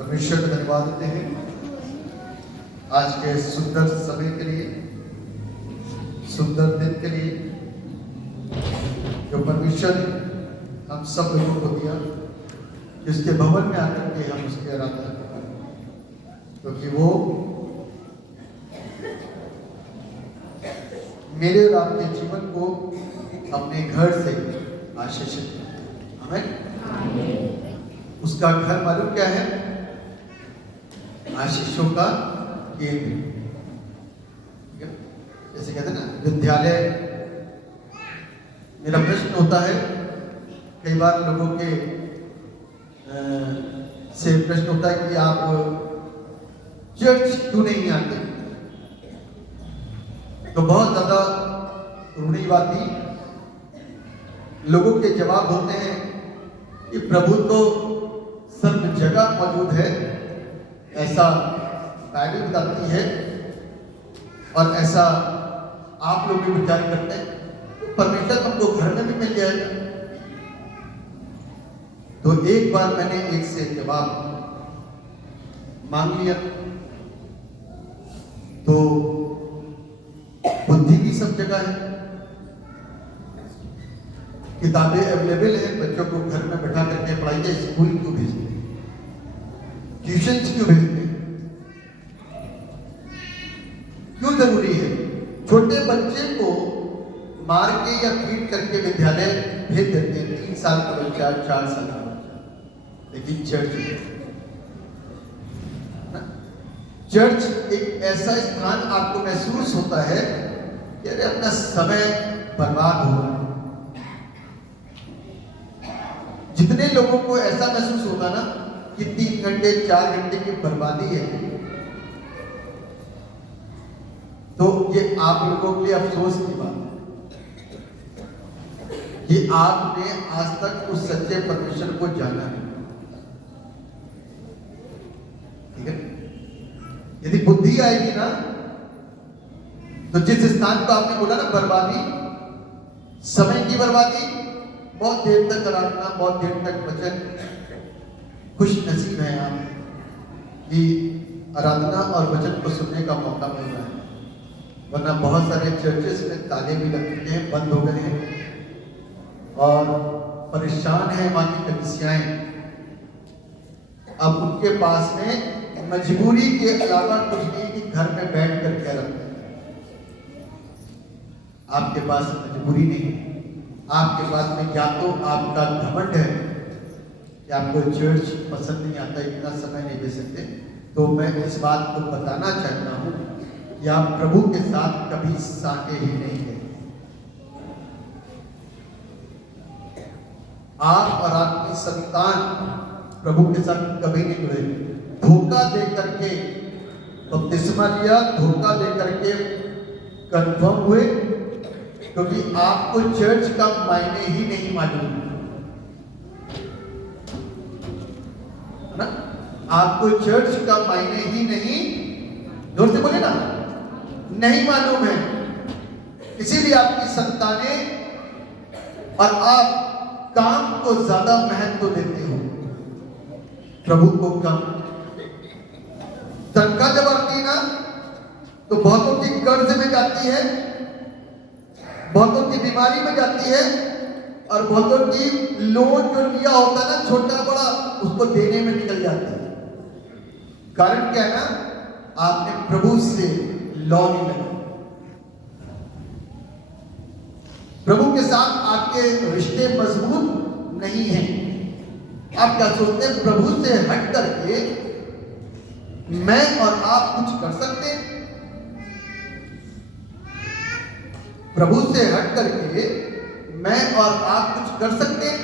परमेश्वर को धन्यवाद देते हैं आज के सुंदर समय के लिए, सुंदर दिन के लिए जो परमेश्वर ने हम सब लोगों को दिया, जिसके भवन में आकर के हम उसकी आराधना करें, क्योंकि वो मेरे और आपके जीवन को अपने घर से आशीषित करें। आमीन। उसका घर मालूम क्या है? आशीषों का केंद्र। जैसे कहते हैं ना विद्यालय। मेरा प्रश्न होता है, कई बार लोगों के से प्रश्न होता है कि आप चर्च क्यों नहीं आते? तो बहुत ज्यादा रूढ़िवादी लोगों के जवाब होते हैं कि प्रभु तो सर्व जगह मौजूद है, ऐसा बाइबल बताती है और ऐसा आप लोग भी विचार करते हैं, तो परमेश्वर हमको घर में भी मिल जाएगा। तो एक बार मैंने एक से जवाब मांग लिया, तो बुद्धि भी सब जगह है, किताबें अवेलेबल है, बच्चों को घर में बैठा करके पढ़ाइए। स्कूल क्यों भेजते, ट्यूशन क्यों भेजते, क्यों जरूरी है? छोटे बच्चे को मार के या पीट करके विद्यालय भेज देते हैं, 3 साल का बच्चा, 4 साल का बच्चा, लेकिन चर्च एक ऐसा स्थान आपको महसूस होता है कि अरे अपना समय बर्बाद हो रहा है। जितने लोगों को ऐसा महसूस होगा ना कि 3 घंटे 4 घंटे की बर्बादी है, तो ये आप लोगों के लिए अफसोस की बात है कि आपने आज तक उस सच्चे परमेश्वर को जाना है। ठीक है? यदि बुद्धि आएगी ना, तो जिस स्थान को आपने बोला ना बर्बादी, समय की बर्बादी, बहुत देर तक आराधना, बहुत देर तक वचन, खुश नसीब है आप कि आराधना और वचन को सुनने का मौका मिल रहा है, वरना बहुत सारे चर्चेस में ताले भी लग चुके हैं, बंद हो गए हैं और परेशान है वहां की कलीसियाएं। अब उनके पास में मजबूरी के अलावा कुछ नहीं कि घर में बैठ कर क्या रखते हैं। आपके पास मजबूरी नहीं, आपके पास में या तो आपका घमंड है कि आपको चर्च पसंद नहीं आता, इतना समय नहीं दे सकते। तो मैं इस बात को बताना चाहता हूं कि आप प्रभु के साथ कभी साटे ही नहीं गए। आप और आपकी संतान प्रभु के साथ कभी नहीं जुड़े। धोखा दे करके बपतिस्मा लिया, धोखा दे करके कन्फर्म हुए, क्योंकि आपको चर्च का मायने ही नहीं मालूम है ना? आपको चर्च का मायने ही नहीं, जोर से बोले ना, नहीं मालूम है। इसीलिए आपकी संतानें और आप काम को ज्यादा महत्व देते हो, प्रभु को कम। तनख्वाह जब आती है ना, तो बहुतों की कर्ज में जाती है, बहुतों की बीमारी में जाती है, और बहुतों की लोन जो लिया होता है ना, छोटा बड़ा, उसको देने में निकल जाती है। कारण क्या है ना? आपने प्रभु से लॉ नहीं लगा। प्रभु के साथ आपके रिश्ते मजबूत नहीं हैं। आप क्या सोचते हैं? प्रभु से हट करके मैं और आप कुछ कर सकते हैं? प्रभु से हट करके मैं और आप कुछ कर सकते हैं?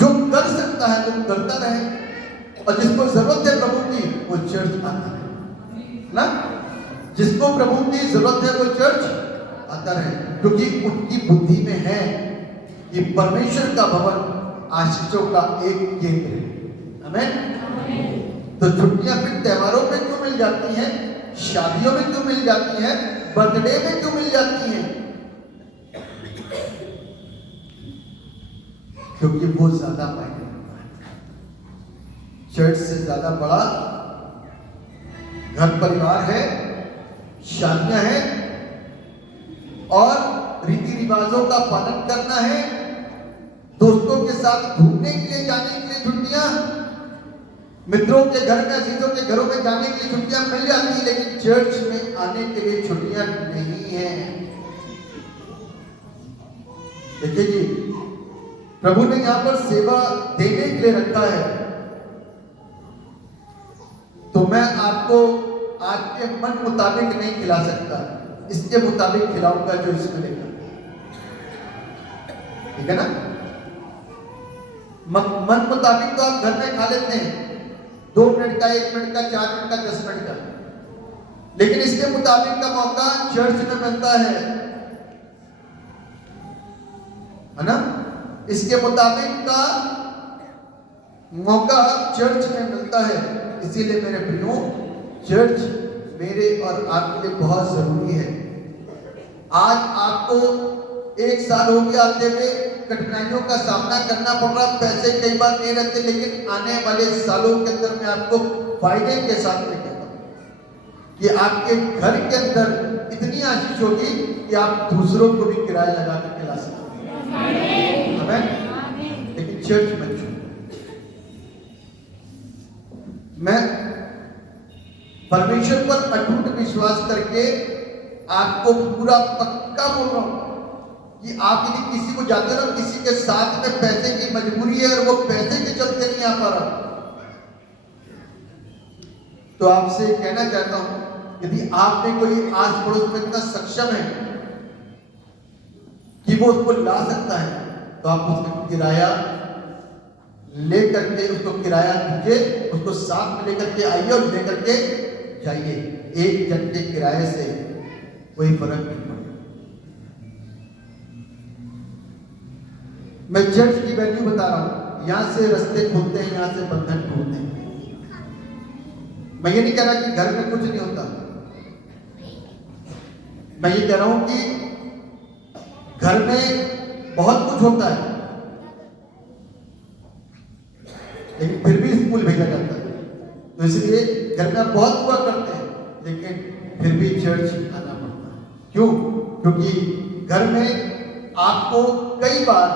जो कर सकता है वो करता रहे, और जिसको जरूरत है प्रभु की वो चर्च आता है ना। जिसको प्रभु की जरूरत है वो चर्च आता रहे, क्योंकि उनकी बुद्धि में है कि परमेश्वर का भवन आशीषों का एक केंद्र है। आमीन। तो छुट्टियां फिर त्योहारों में क्यों मिल जाती हैं, शादियों में क्यों मिल जाती हैं, बर्थडे में क्यों मिल जाती हैं? क्योंकि वो ज्यादा मायने। चर्च से ज्यादा बड़ा घर परिवार है, शादियां हैं और रीति रिवाजों का पालन करना है, दोस्तों के साथ घूमने के लिए जाने के लिए छुट्टियां, मित्रों के घर में, अजीजों के घरों में जाने के लिए छुट्टियां मिल जाती है, लेकिन चर्च में आने के लिए छुट्टियां नहीं है। देखिए जी, प्रभु ने यहां पर सेवा देने के लिए रखा है, तो मैं आपको आपके मन मुताबिक नहीं खिला सकता, इसके मुताबिक खिलाऊंगा जो इसमें लिखा, ठीक है ना। मन मुताबिक तो आप घर में खा लेते हैं, 2 मिनट का, 1 मिनट का, 4 मिनट का, 10 मिनट का, लेकिन इसके मुताबिक का मौका चर्च में मिलता है ना। इसके मुताबिक का मौका चर्च में मिलता है। इसीलिए मेरे प्रियो, चर्च मेरे और आपके लिए बहुत जरूरी है। आज आपको 1 साल हो गया आते हुए, कठिनाइयों का सामना करना पड़ रहा, पैसे कई बार नहीं रहते, लेकिन आने वाले सालों के अंदर मैं आपको फायदे के साथ में कहता हूं कि आपके घर के अंदर इतनी आशीष होगी कि आप दूसरों को भी किराया लगा कर खिला सकते हैं। हमें लेकिन चर्च में मैं परमेश्वर पर अटूट विश्वास करके आपको पूरा पक्का बोल रहा हूं कि आप यदि किसी को जाते हो, किसी के साथ में पैसे की मजबूरी है और वो पैसे के चलते नहीं आ पा रहा, तो आपसे कहना चाहता हूं, यदि आप में कोई आस पड़ोस में इतना सक्षम है कि वो उसको ला सकता है, तो आप उसका किराया लेकर के उसको किराया दीजिए, उसको साथ में लेकर के आइए और लेकर के जाइए। 1 जन के किराए से कोई फर्क नहीं पड़ेगा। मैं चर्च की वैल्यू बता रहा हूं, यहां से रास्ते खुलते हैं, यहां से बंधन टूटते हैं। मैं ये नहीं कह रहा कि घर में कुछ नहीं होता, मैं ये कह रहा हूं कि घर में बहुत कुछ होता है, लेकिन फिर भी स्कूल भेजा जाता है। तो इसलिए घर में आप बहुत हुआ करते हैं, लेकिन फिर भी चर्च आना पड़ता है। क्यों? क्योंकि घर में आपको कई बार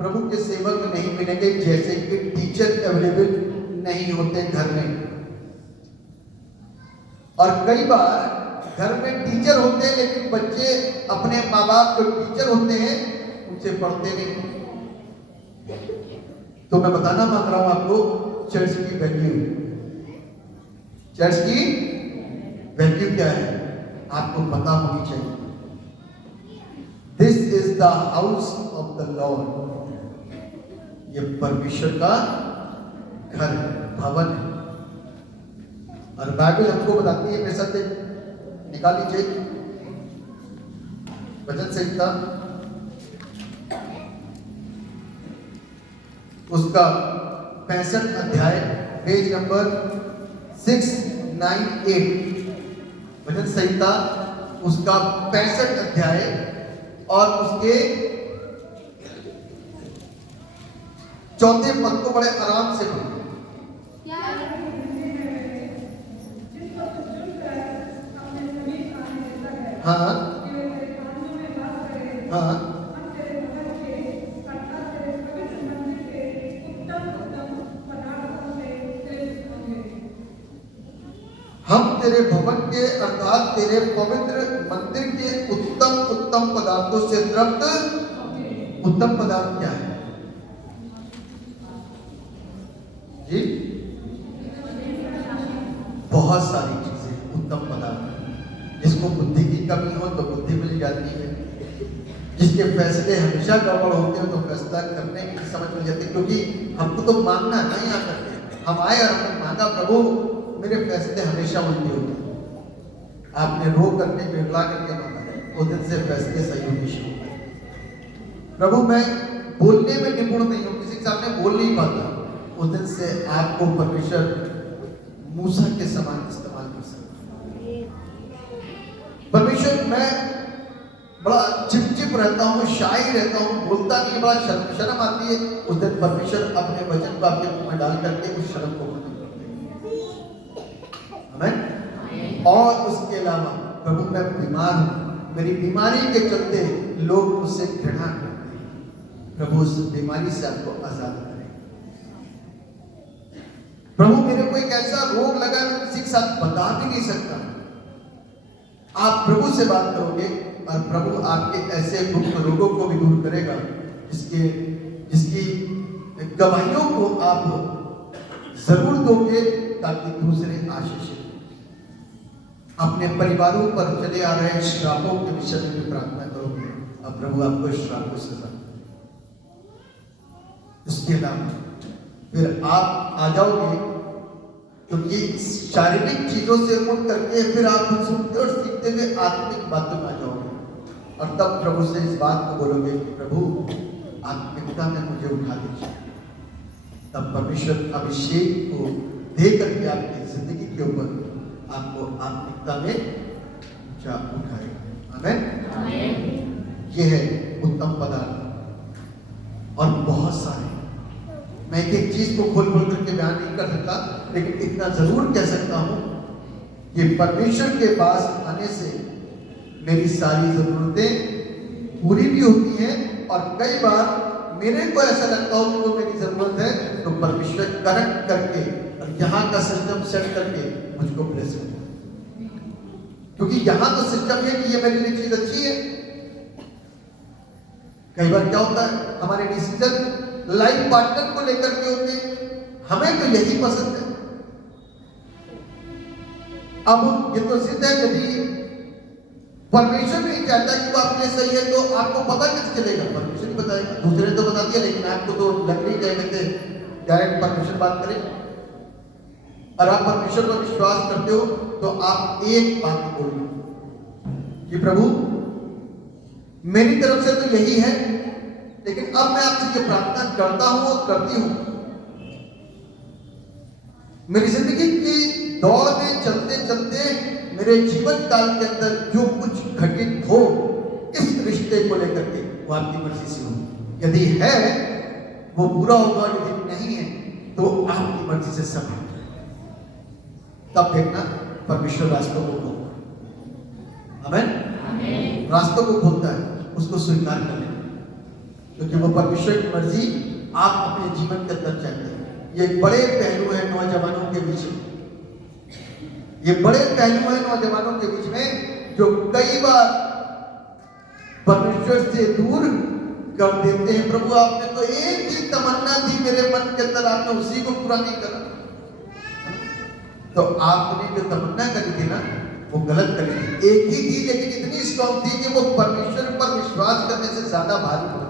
प्रभु के सेवक नहीं मिलेंगे, जैसे कि टीचर अवेलेबल नहीं होते घर में, और कई बार घर में टीचर होते हैं, लेकिन बच्चे अपने माँ बाप जो टीचर होते हैं उनसे पढ़ते नहीं। तो मैं बताना मांग रहा हूं आपको चर्च की वैल्यू। चर्च की वैल्यू क्या है आपको पता होनी चाहिए। This is the house of the Lord, ये परमेश्वर का घर, भवन है। और बाइबल हमको बताती है, मेरे साथ निकाल लीजिए वचन संहिता, उसका 65 अध्याय, पेज नंबर 698, वचन संहिता उसका 65 अध्याय और उसके 4 पद को बड़े आराम से पढ़ो। हाँ हाँ, हम तेरे भवन के अर्थात तेरे पवित्र मंदिर के उत्तम उत्तम पदार्थों से तृप्त। उत्तम पदार्थ क्या है जी? बहुत सारी चीजें उत्तम पदार्थ। जिसको बुद्धि की कमी हो तो बुद्धि मिल जाती है, जिसके फैसले हमेशा गड़बड़ होते हैं तो फैसला करने की समझ मिल जाती है। क्योंकि हमको तो मांगना नहीं आता, हम आए और हमने मांगा, प्रभु मेरे फैसले हमेशा उल्टे होते हैं। आपने रो करके बिगड़ा करके मांगा, उस दिन से फैसले सही होने शुरू हुए। प्रभु मैं बोलने में निपुण नहीं हूं, किसी के सामने बोल नहीं पाता, उस दिन से आपको परमेश्वर मूसा के समान इस्तेमाल कर सकता। परमेश्वर मैं बड़ा चिपचिप रहता हूँ, शाही रहता हूँ, बोलता नहीं, बड़ा शर्म आती है। उस दिन परमेश्वर अपने वचन को आपके मुंह में डाल करके उस शर्म को और उसके अलावा प्रभु मैं बीमार हूं, मेरी बीमारी के चलते लोग मुझसे घृणा करते हैं, प्रभु उस बीमारी से आपको आजाद करें। प्रभु मेरे को एक ऐसा रोग लगा मैं किसी के साथ बता भी नहीं सकता, आप प्रभु से बात करोगे और प्रभु आपके ऐसे गुप्त रोगों को भी दूर करेगा जिसकी गवाहियों को आप जरूर दोगे ताकि दूसरे आशीषित। अपने परिवारों पर चले आ रहे श्रापों के विषय में भी प्रार्थना करोगे और प्रभु आपको श्रापों से बचाए। इसके अलावा फिर आप आ जाओगे क्योंकि शारीरिक चीजों से उठ करके फिर आप सुनते और सीखते हुए आत्मिक बातों में आ जाओगे और तब प्रभु से इस बात को बोलोगे कि प्रभु आत्मिकता में मुझे उठा दीजिए। तब परमेश्वर अभिषेक को दे करके आपकी जिंदगी के ऊपर आपको आत्मिकता में ऊंचा उठाएगा। आमीन। ये है उत्तम पदार्थ और बहुत सारे, मैं एक चीज को खोल करके बयान नहीं कर सकता, लेकिन इतना जरूर कह सकता हूं कि परमेश्वर के पास आने से मेरी सारी जरूरतें पूरी भी होती हैं और कई बार मेरे को ऐसा लगता हो कि वो मेरी जरूरत है तो परमेश्वर करेक्ट करके और यहाँ का सिस्टम सेट करके मुझको ब्लेस करता है, क्योंकि यहाँ तो सिस्टम है कि ये मेरे लिए चीज अच्छी है। कई बार क्या होता है हमारे डिसीजन लाइफ पार्टनर को लेकर के होते हैं, हमें तो यही पसंद है। अब ये तो जिद है, यदि परमेश्वर नहीं चाहता कि वो आपके लिए सही है तो आपको पता कैसे चलेगा? परमेश्वर ही बताएगा, दूसरे ने तो बता दिया, लेकिन आपको तो लग नहीं जाएगा डायरेक्ट परमेश्वर बात करें। और आप परमेश्वर पर विश्वास करते हो तो आप एक बात बोलो कि प्रभु मेरी तरफ से तो यही है, लेकिन अब मैं आपसे ये प्रार्थना करता हूं और करती हूं, मेरी जिंदगी की दौड़ में चलते चलते मेरे जीवन काल के अंदर जो कुछ घटित हो इस रिश्ते को लेकर के वो आपकी मर्जी से हो। यदि है वो पूरा होगा, यदि नहीं है तो आपकी मर्जी से सब है। तब देखना परमेश्वर रास्तों को खोलता है। आमीन। रास्तों को खोलता है, उसको स्वीकार कर लेना, क्योंकि वो परमेश्वर की मर्जी आप अपने जीवन के अंदर चाहते हैं। ये बड़े पहलू है नौजवानों के बीच में, ये बड़े पहलू है नौजवानों के बीच में जो कई बार परमेश्वर से दूर कर देते हैं। प्रभु आपने तो एक ही तमन्ना दी मेरे मन के अंदर, आपने उसी को पूरा नहीं करा, तो आपने जो तमन्ना करी थी ना वो गलत करी थी। एक ही थी लेकिन इतनी स्ट्रॉन्ग थी कि वो परमेश्वर पर विश्वास करने से ज्यादा भारी पड़ा,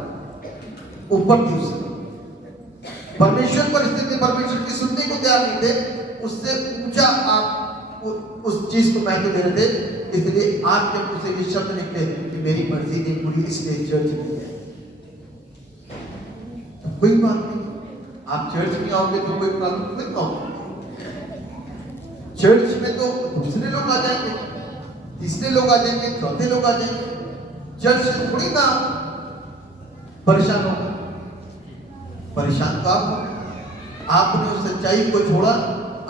ऊपर थी उससे। परमेश्वर पर स्थिति, परमेश्वर की सुनने को तैयार नहीं थे, उससे ऊंचा आप उस चीज को महत्व दे रहे थे। इसलिए आपके मुंह से ये शब्द निकले कि मेरी मर्जी नहीं पूरी, इसलिए चर्च नहीं है। तो कोई बात नहीं, आप चर्च में आओगे तो कोई प्रॉब्लम नहीं होगा। चर्च में तो दूसरे लोग आ जाएंगे, तीसरे लोग आ जाएंगे, चौथे लोग आ जाएंगे। चर्च से थोड़ी ना परेशान होगा, परेशान तो आपने उस सच्चाई को छोड़ा,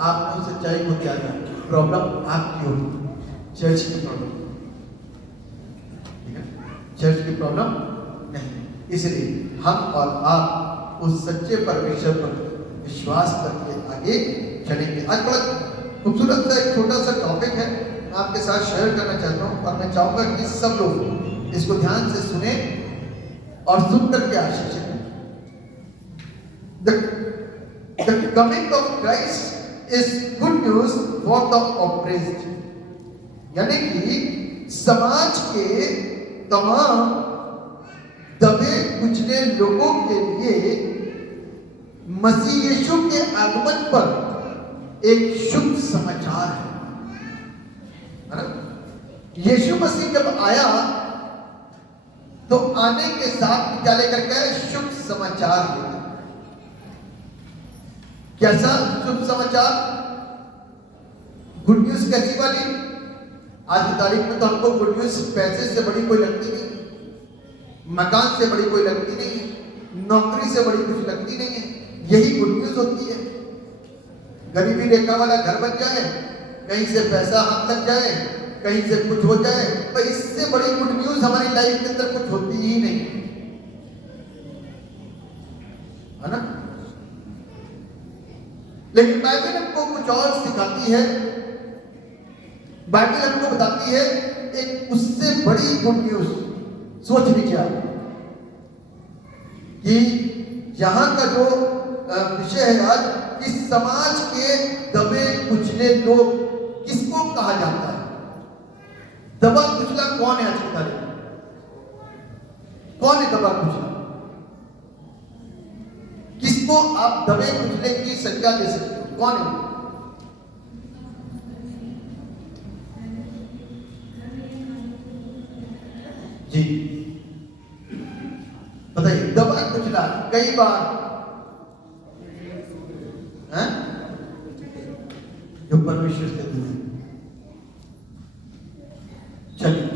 आपने उस सच्चाई को त्यागा। प्रॉब्लम आपकी होगी, चर्च की प्रॉब्लम, ठीक है? चर्च की प्रॉब्लम नहीं। इसलिए हम और आप उस सच्चे परमेश्वर पर विश्वास करके आगे चलेंगे। आज बड़ा खूबसूरत सा एक छोटा सा टॉपिक है, मैं आपके साथ शेयर करना चाहता हूँ और मैं चाहूंगा कि सब लोग इसको ध्यान से सुने और सुन करके आशीषित हैं। The coming of Christ is good news for the oppressed, यानी कि समाज के तमाम दबे कुचले लोगों के लिए मसीह यीशु के आगमन पर एक शुभ समाचार है ना? यीशु मसीह जब आया तो आने के साथ क्या लेकर के शुभ समाचार लेकर। कैसा शुभ समाचार? गुड न्यूज कैसी वाली? आज की तारीख में तो हमको गुड न्यूज पैसे से बड़ी कोई लगती नहीं, मकान से बड़ी कोई लगती नहीं है, नौकरी से बड़ी कुछ लगती नहीं है। यही गुड न्यूज होती है। गरीबी रेखा वाला घर बन जाए कहीं से पैसा हाथ लग जाए, कहीं से कुछ हो जाए, तो इससे बड़ी गुड न्यूज हमारी लाइफ के अंदर कुछ होती ही नहीं, है ना। लेकिन बाइबल हमको कुछ और सिखाती है। बाइबल हमको बताती है एक उससे बड़ी गुड न्यूज। सोच लीजिए आप कि यहां का जो विषय है आज, कि समाज के दबे कुचले लोग किसको कहा जाता है? दबा कुचला कौन है आज की तारीख में? कौन है दबा कुचला? किसको आप दबे कुचले की संज्ञा दे सकते हो? कौन है? जी बताइए। दबा कुचला कई बार है जो परमेश्वर से दूर है। चलिए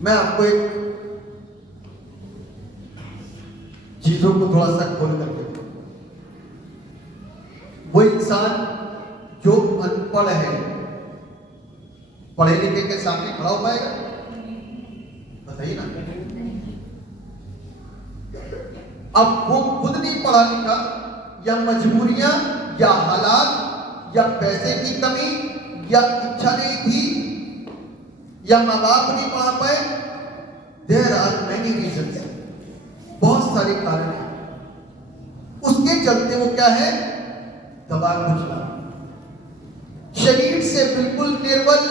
मैं आपको एक चीजों को थोड़ा सा खोल करके, वो इंसान जो अनपढ़ है पढ़े लिखे के सामने खड़ा हो पाएगा? बताइए ना। अब वो खुद नहीं पढ़ा लिखा, या मजबूरियां, या हालात, या पैसे की कमी, या इच्छा नहीं थी, या माँ बाप नहीं पढ़ा पाए। देयर आर मेनी रीजंस, बहुत सारे कारण हैं। उसके चलते वो क्या है? दबा कुचला, शरीर से बिल्कुल निर्बल,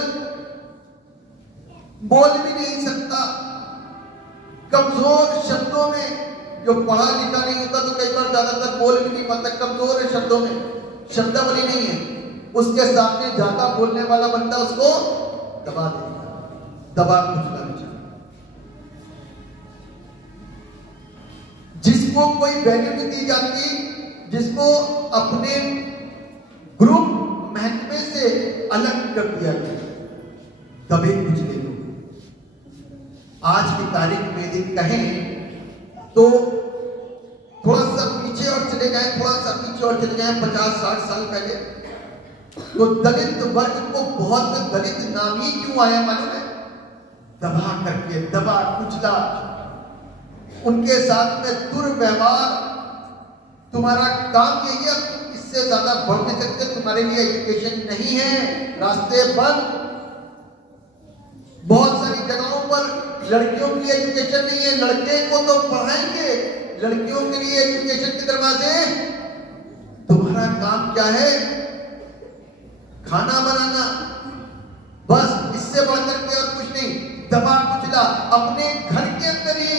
बोल भी नहीं सकता, कमजोर शब्दों में। जो पढ़ा लिखा नहीं होता तो कई बार ज्यादातर बोल भी नहीं पाता, कमजोर है शब्दों में, शब्दावली नहीं है, उसके सामने ज्यादा बोलने वाला बंदा उसको दबा देगा, दबा कुचला। जिसको कोई वैल्यू नहीं दी जाती, जिसको अपने ग्रुप महत्व से अलग कर दिया गया, दबे कुचले लोग। आज की तारीख में यदि कहें तो थोड़ा सा पीछे और चले गए, थोड़ा सा पीछे और चले गए 50-60 साल पहले, तो दलित वर्ग को बहुत दलित नाम ही क्यों आया मालूम है? दबा करके, दबा कुचला, उनके साथ में दुर्व्यवहार। तुम्हारा काम यही है, इससे ज्यादा बढ़ नहीं सकते, तुम्हारे लिए एजुकेशन नहीं है, रास्ते बंद। बहुत सारी जगहों पर लड़कियों के लिए एजुकेशन नहीं है, लड़के को तो पढ़ाएंगे, लड़कियों के लिए एजुकेशन के दरवाजे। तुम्हारा काम क्या है? खाना बनाना, बस, इससे बढ़कर के और कुछ नहीं। दबा कुचला, अपने घर के अंदर ही,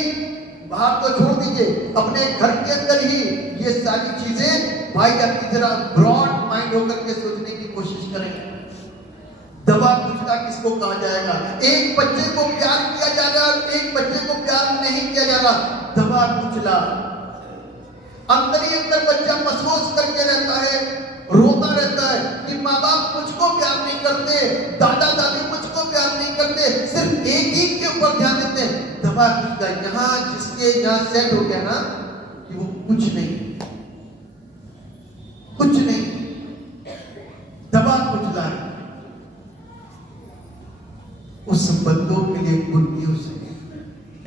बाहर तो छोड़ दीजिए, अपने घर के अंदर ही ये सारी चीजें भाई जाती। जरा ब्रॉड माइंड होकर के सोचने की कोशिश करें। दबा कुचला किसको कहा जाएगा? एक बच्चे को प्यार किया जा रहा है, एक बच्चे को प्यार नहीं किया जा रहा, दबा कुचला। अंदर ही अंदर बच्चा महसूस करके रहता है, रोता रहता है कि माँ बाप मुझको प्यार नहीं करते, दादा दादी मुझको प्यार नहीं करते, सिर्फ एक ही के ऊपर ध्यान देते हैं। दबा कुचला यहाँ जिसके यहाँ सेट हो गया ना कि वो कुछ नहीं, कुछ नहीं, दबा कुचला है। उस बंदों के लिए गुड न्यूज है,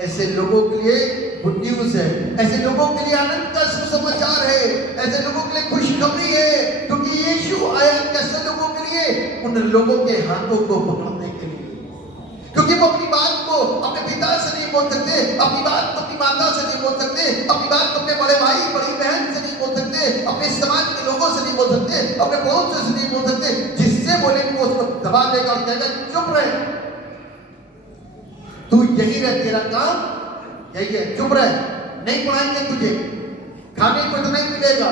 ऐसे लोगों के लिए गुड न्यूज है, ऐसे लोगों के लिए आनंद का सुसमाचार है, ऐसे लोगों के लिए खुशखबरी है, क्योंकि यीशु आया कैसे लोगों के लिए? उन लोगों के हाथों को पकड़ने के लिए। क्योंकि वो अपनी बात को अपने पिता से नहीं बोल सकते, अपनी बात को अपनी माता से नहीं बोल सकते, अपनी बात को अपने बड़े भाई बड़ी बहन से नहीं बोल सकते, अपने समाज के लोगों से नहीं बोल सकते, अपने पड़ोसियों से नहीं बोल सकते। जिससे बोलेंगे वो उसको दबा देगा और कहेगा चुप रहे, तू यही रह, तेरा काम यही है, चुप रहे, नहीं पढ़ाएंगे तुझे, खाने को तो नहीं मिलेगा,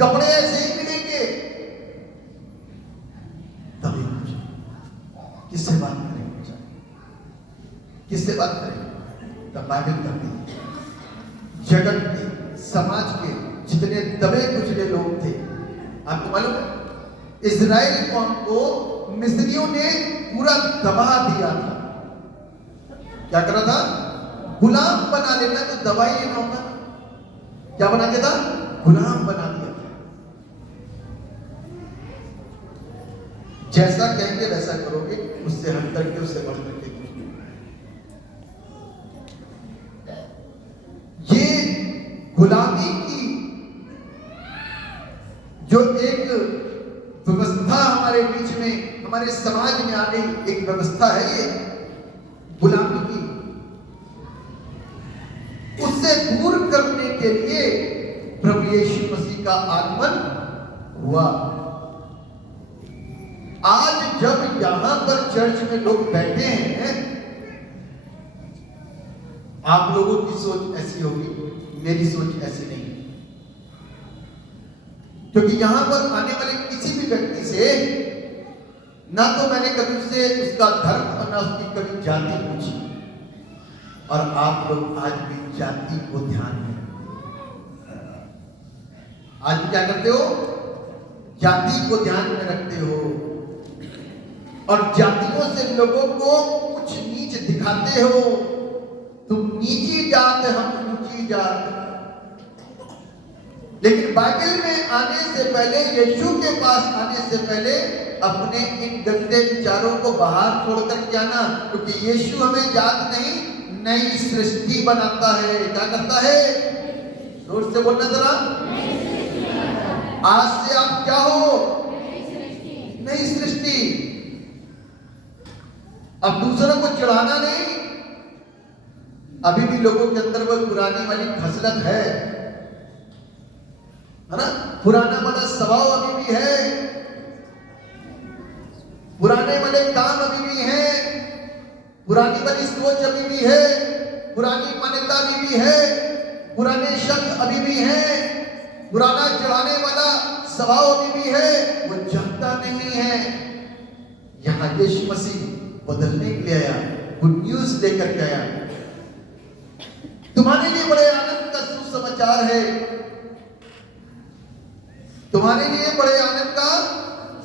कपड़े ऐसे ही मिलेंगे। तभी किससे बात करेंगे? किससे बात करेंगे? तब बाइबल करती है। जगत के, समाज के जितने दबे कुचले लोग थे, आपको मालूम है इजराइल कौम को मिस्रियों ने पूरा दबा दिया था। क्या करा था? गुलाम बना लेना, तो दवाई लेना होगा। क्या बना दिया था? गुलाम बना दिया था। जैसा कहेंगे वैसा करोगे, उससे हट करके, उससे बढ़ करके कुछ नहीं। ये गुलामी की जो एक व्यवस्था हमारे बीच में, हमारे समाज में आ गई, एक व्यवस्था है ये गुलामी की, उससे दूर करने के लिए प्रभु यीशु मसीह का आगमन हुआ। आज जब यहां पर चर्च में लोग बैठे हैं, आप लोगों की सोच ऐसी होगी, मेरी सोच ऐसी नहीं, क्योंकि यहां पर आने वाले किसी भी व्यक्ति से ना तो मैंने कभी उससे उसका धर्म और ना उसकी कभी जाति पूछी, और आप लोग आज भी जाति को ध्यान में, आज क्या करते हो, जाति को ध्यान में रखते हो, और जातियों से लोगों को कुछ नीच दिखाते हो। तुम नीची जात, हम ऊंची जात। लेकिन बाइबल में आने से पहले, यीशु के पास आने से पहले अपने इन गंदे विचारों को बाहर छोड़कर के आना, क्योंकि यीशु हमें जात नहीं, नई सृष्टि बनाता है। क्या करता है? जोर से बोलना जरा। आज से आप क्या हो? नई सृष्टि। अब दूसरों को चिढ़ाना नहीं, अभी भी लोगों के अंदर वो पुरानी वाली खसलत है ना, पुराना वाला स्वभाव अभी भी है, पुराने वाले काम अभी भी हैं, पुरानी वाली सोच अभी भी है, पुरानी मान्यता अभी भी है, पुराने शब्द अभी भी हैं, पुराना चढ़ाने वाला स्वभाव अभी भी है, वो जानता नहीं है। यहां यीशु मसीह बदलने के लिए आया, गुड न्यूज लेकर के आया। तुम्हारे लिए बड़े आनंद का सुसमाचार है, तुम्हारे लिए बड़े आनंद का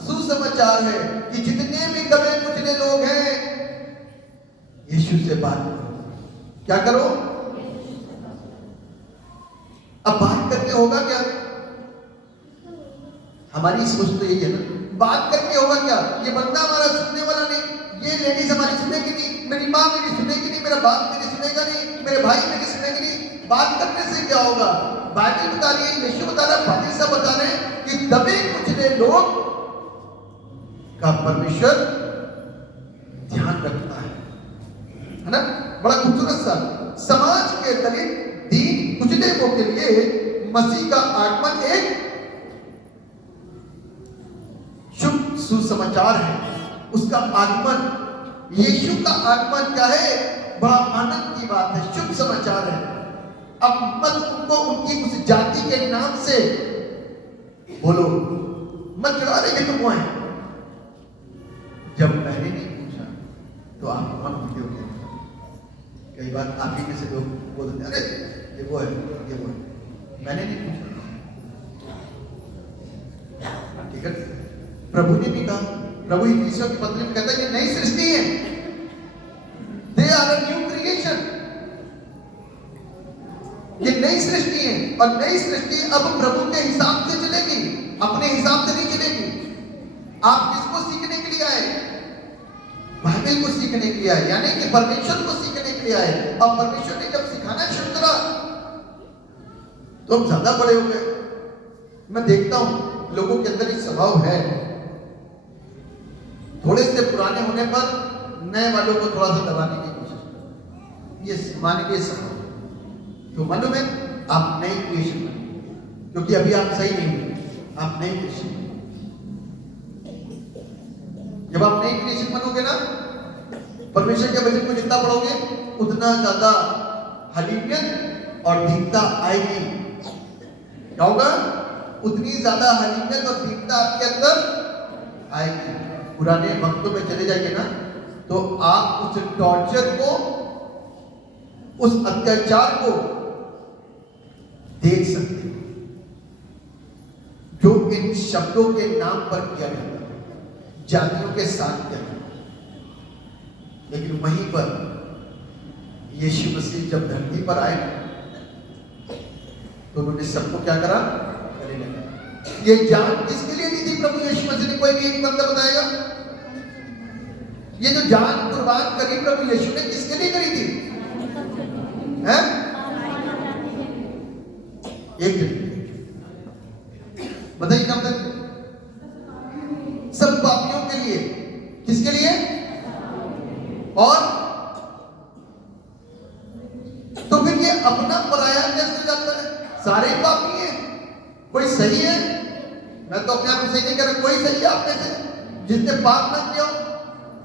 सुसमाचार है कि जितने भी दबे कुचले लोग हैं, यीशु से बात करो। क्या करो? अब बात करके होगा क्या? हमारी सोच तो यही है ना, बात करके होगा क्या? ये बंदा हमारा सुनने वाला नहीं, ये लेडीज हमारी सुनेगी नहीं, मेरी माँ मेरी सुनेगी नहीं, मेरा बाप मेरी सुनेगा नहीं, मेरे भाई मेरी सुनेगी नहीं। बात करने से क्या होगा? बाइबल बता रही है, यीशु बता रहा है, बातें सब बता रहे हैं कि दबे कुचले लोग का परमेश्वर ध्यान रखता है ना। बड़ा खूबसूरत सा समाज के दलित दीन कुचले लोगों के लिए मसीह का आगमन एक शुभ सुसमाचार है। उसका आगमन, यीशु का आगमन क्या है? बड़ा आनंद की बात है, शुभ समाचार है। अब मत उनको उनकी उस जाति के नाम से बोलो, मत चढ़ा रहे कि तुम वो हैं। जब मैंने नहीं पूछा तो आप मन उठे होते। कई बार आप ही में से लोग बोलते, अरे ये वो है, ये वो है, मैंने नहीं पूछा। ठीक है, प्रभु ने भी कहा, प्रभु इफिसियों की पत्री में कहता है कि नई सृष्टि है, they are a new creation. ये नई सृष्टि है, और नई सृष्टि अब प्रभु के हिसाब से चलेगी, अपने हिसाब से नहीं चलेगी। आप किसको सीखने के लिए आए? बाइबल को सीखने के लिए आए, यानी कि परमेश्वर को सीखने के लिए आए। और परमेश्वर ने जब सिखाना शुरू करा तो हम ज्यादा बड़े हो गए। मैं देखता हूं लोगों के अंदर एक स्वभाव है, थोड़े से पुराने होने पर नए वालों को थोड़ा सा दबाने की कोशिश करते, ये मानवीय स्वभाव। तो मालूम है, आप नई क्रिएशन बने, क्योंकि अभी आप सही नहीं हुए, आप नई क्रिएशन। जब आप नई क्रिएशन बनोगे ना, परमेश्वर के वचन को जितना पढ़ोगे उतना ज्यादा हलीमियत और दीनता आएगी। क्या होगा? उतनी ज्यादा हलीमियत और दीनता आपके अंदर आएगी। पुराने वक्तों में चले जाएंगे ना, तो आप उस टॉर्चर को, उस अत्याचार को देख सकते हो जो इन शब्दों के नाम पर किया जाता है, जातियों के साथ किया जाता है। लेकिन वहीं पर यीशु मसीह जब धरती पर आए तो उन्होंने सबको क्या करा? गले लगा। ये जान किसके लिए नहीं थी? प्रभु यीशु मसीह ने कोई भी एक बंदा बताएगा? ये जो जान कुर्बान करी प्रभु यीशु ने किसके लिए करी थी? हैं? एक बताइए कब तक? सब पापियों के लिए। किसके लिए? और तो फिर ये अपना पराया कैसे जाता है? सारे पापी हैं, कोई सही है? मैं तो अपने आप को सही नहीं कर रहा, कोई सही है आप में से जिसने पाप ना किया?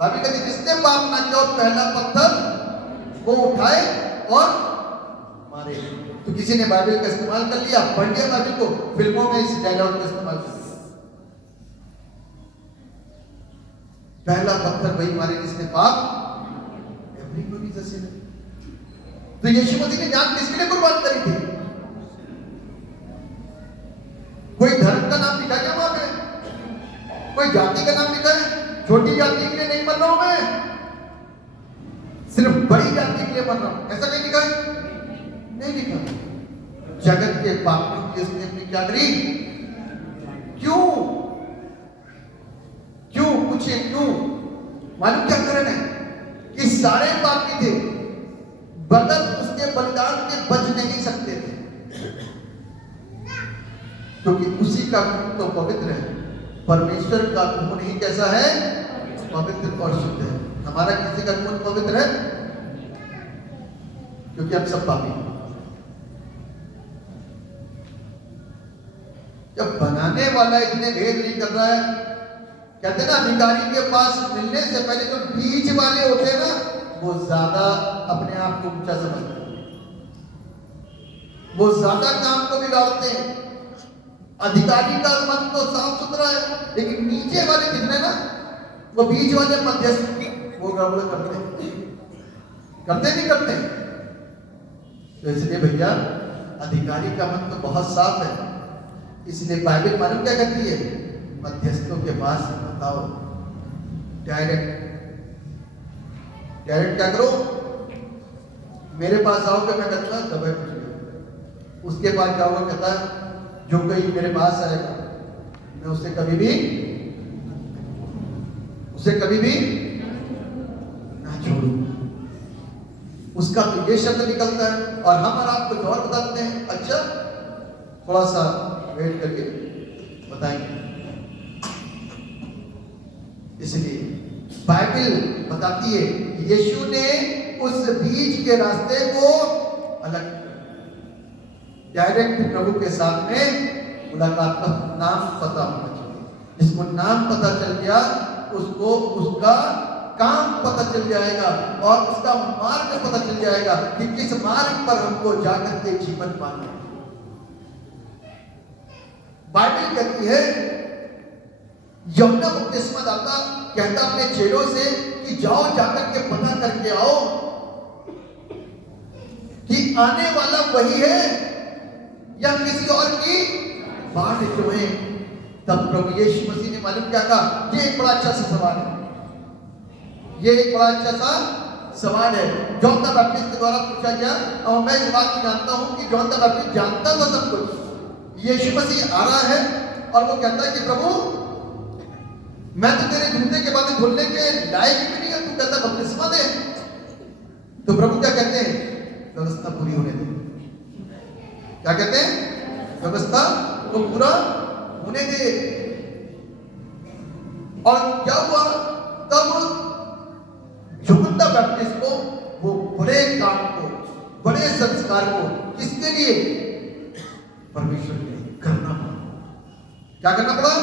भाभी कहती जिसने पाप ना किया पहला पत्थर वो उठाए और मारे। तो किसी ने बाइबल का इस्तेमाल कर लिया, पढ़ लिया बाइबल को, फिल्मों में इस डायलॉग का इस्तेमाल कर लिया। पहला पत्थर वही मारे जिसने पाप एवरीबॉडी इज अ सिनर। तो यीशु मसीह ने जान किसके लिए कुर्बान करी थी? कोई धर्म का नाम लिखा क्या वहां पे? कोई जाति का नाम लिखा है? छोटी जाति के लिए नहीं मर रहा हूं मैं, सिर्फ बड़ी जाति के लिए मर रहा हूं, ऐसा नहीं लिखा है? नहीं लिखा। जगत के पापों की उसने अपनी क्या करी? क्यों क्यों पूछे क्यों? मालूम क्या कारण है? कि सारे पापी थे, बगैर उसके बलिदान के बच नहीं सकते थे, क्योंकि उसी का खून तो पवित्र है। परमेश्वर का खून ही कैसा है? पवित्र और शुद्ध है। हमारा किसी का खून पवित्र है? क्योंकि हम सब पापी हैं। जब बनाने वाला इतने भेद नहीं कर रहा है, कहते हैं ना अधिकारी के पास मिलने से पहले जो बीच वाले होते हैं ना, वो ज्यादा अपने आप को ऊंचा समझते हैं, वो ज्यादा काम को बिगाड़ते हैं। अधिकारी का मन तो साफ सुथरा है, लेकिन नीचे वाले जितने ना, वो बीच वाले मध्यस्थ वो गड़बड़ करते नहीं करते। तो इसलिए भैया अधिकारी का मन तो बहुत साफ है, इसलिए बाइबल मालूम क्या कहती है? मध्यस्थों के पास बताओ, डायरेक्ट क्या करो? मेरे पास आओगे मैं कहता दबाई पूछ, उसके पास जाओगे कहता जो कोई मेरे पास आएगा मैं उसे कभी भी ना छोड़ू। उसका तो ये शब्द निकलता है और हम और आप कुछ और बताते हैं। अच्छा थोड़ा सा वेट करके बताएंगे। इसलिए बाइबल बताती है यीशु ने उस बीच के रास्ते को अलग, डायरेक्ट प्रभु के साथ में मुलाकात का नाम पता होना चाहिए। जिसको नाम पता चल गया उसको उसका काम पता चल जाएगा और उसका मार्ग पता चल जाएगा कि किस मार्ग पर हमको जाकर के जीवन पाना है। बाइबल कहती है यूहन्ना बपतिस्मा दाता कहता अपने चेलों से कि जाओ जाकर के पता करके आओ कि आने वाला वही है या किसी और की बाट जो है। तब प्रभु यीशु मसीह ने मालूम क्या कहा? ये एक बड़ा अच्छा सा सवाल है, ये एक बड़ा अच्छा सा सवाल है। जॉन द बैप्टिस्ट के द्वारा पूछा गया और मैं इस बात को जानता हूं कि जॉन द बैप्टिस्ट जानता था सब कुछ। यीशु मसीह आ रहा है और वो कहता है कि प्रभु मैं तो तेरे जूते के बाद धुलने के लायक भी नहीं है, तू कहता बपतिस्मा दे। तो प्रभु क्या कहते हैं? व्यवस्था पूरी होने दे। क्या कहते हैं? व्यवस्था को पूरा होने दे। और क्या हुआ? तब जॉन द बैप्टिस्ट को वो बड़े काम को, बड़े संस्कार को किसके लिए? परमेश्वर के लिए करना पड़ा। क्या करना पड़ा?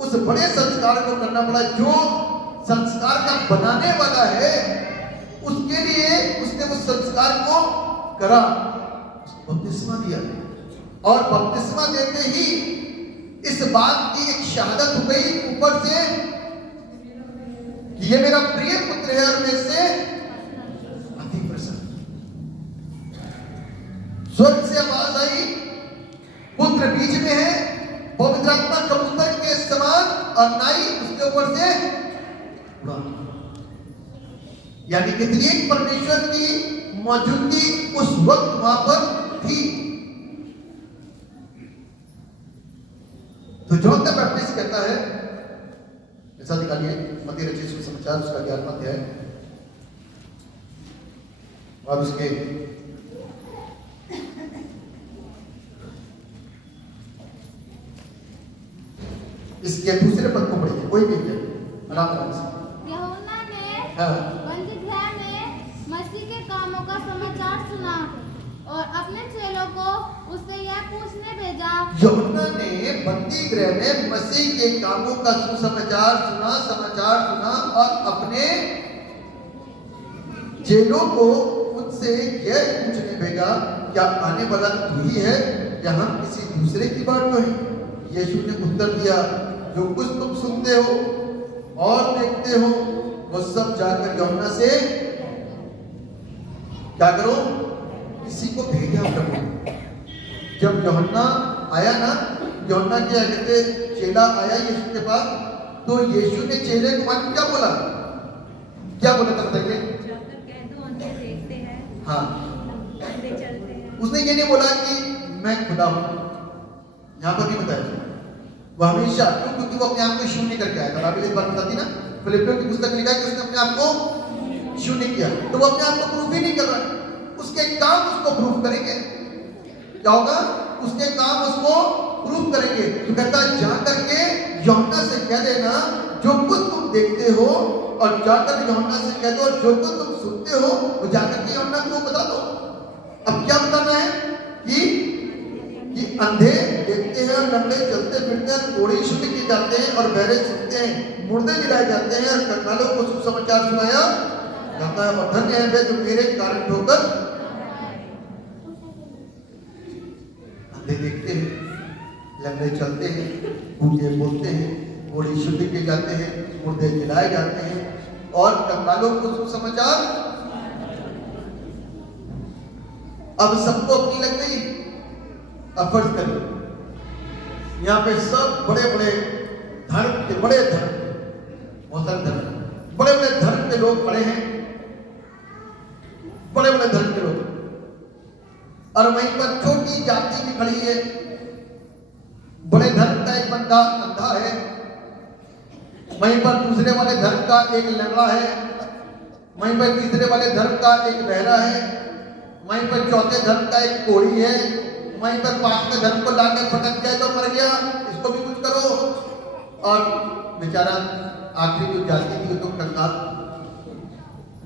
उस बड़े संस्कार को करना पड़ा। जो संस्कार का बनाने वाला है उसके लिए उसने उस संस्कार को करा, उसको बपतिस्मा दिया। और बपतिस्मा देते ही इस बात की एक शहादत हो गई ऊपर से कि ये मेरा प्रिय पुत्र है और मैं इससे अति प्रसन्न। स्वर्ग से आवाज आई, पुत्र बीच में है, पवित्र आत्मा कबूतर के समान और नाई उसके ऊपर से उड़ा। यानी कि त्रिएक परमेश्वर की मौजूदगी उस वक्त वहां पर थी। तो जॉन द बैप्टिस्ट कहता है, ऐसा निकालिए मत्ती रचित सुसमाचार उसका 11वां अध्याय और उसके इसके दूसरे पद को पढ़िए, कोई भी है आराम से। यूहन्ना ने हाँ। बंदीगृह में मसीह के कामों का समाचार सुना और अपने चेलों को उससे यह पूछने भेजा। यूहन्ना ने बंदी गृह में मसीह के कामों का समाचार सुना और अपने चेलों को उससे यह पूछने भेजा, क्या आने वाला तू ही है या हम किसी दूसरे की बात में हैं? यीशु ने उत्तर दिया, जो कुछ तुम सुनते हो और देखते हो वो सब जाकर यूहन्ना से क्या करो, किसी को भेजा करो। जब यूहन्ना आया ना, यूहन्ना क्या कहते चेला आया यीशु के पास, तो यीशु ने चेले को मान क्या बोला था बताइए? हाँ, उसने ये नहीं बोला कि मैं खुदा हूं, यहां पर नहीं बताया। वो हमेशा क्योंकि वो अपने आप को शून्य करके आया था। बाइबल इस बात बताती ना, फिलिपियों की पुस्तक लिखा है कि उसने अपने आप को शून्य किया, तो वो अपने आप को प्रूफ ही नहीं कर रहा है, उसके काम उसको प्रूफ करेंगे। क्या होगा? उसके काम उसको प्रूफ करेंगे। तो कहता है जा करके यूहन्ना से कह देना, जो कुछ तुम देखते हो, और जाकर यूहन्ना से कह दो जो कुछ तुम सुनते हो वो जाकर के यूहन्ना को बता दो। अब क्या बताना है कि अंधे देखते हैं, लंगड़े चलते फिरते हैं, कोढ़े शुद्ध किए जाते हैं और बहरे सुनते हैं, मुर्दे जिलाए जाते हैं और कंगालों को सुसमाचार सुनाया जाता है। और धन्य है वे जो मेरे कारण ठोकर अंधे देखते हैं, लंगड़े चलते हैं, गूंगे बोलते हैं, कोढ़े शुद्ध किए जाते हैं, मुर्दे जिलाए जाते हैं और कंगालों को सुसमाचार। अब सबको अपनी लग गई। अब फर्ज करिए यहाँ पे सब बड़े बड़े धर्म के बहुत सारे धर्म बड़े बड़े धर्म के लोग पड़े हैं, बड़े बड़े धर्म के लोग, और वहीं पर छोटी जाति भी खड़ी है। बड़े धर्म का एक बंदा अंधा है, वहीं पर दूसरे वाले धर्म का एक लंगड़ा है, वहीं पर तीसरे वाले धर्म का एक बहरा है, वहीं पर चौथे धर्म का एक कोढ़ी है, वहीं पर पांचवें धर्म को लाके फटक जाए तो मर गया, इसको भी कुछ करो। और बेचारा आखिरी जो जाति थी तो कंगाल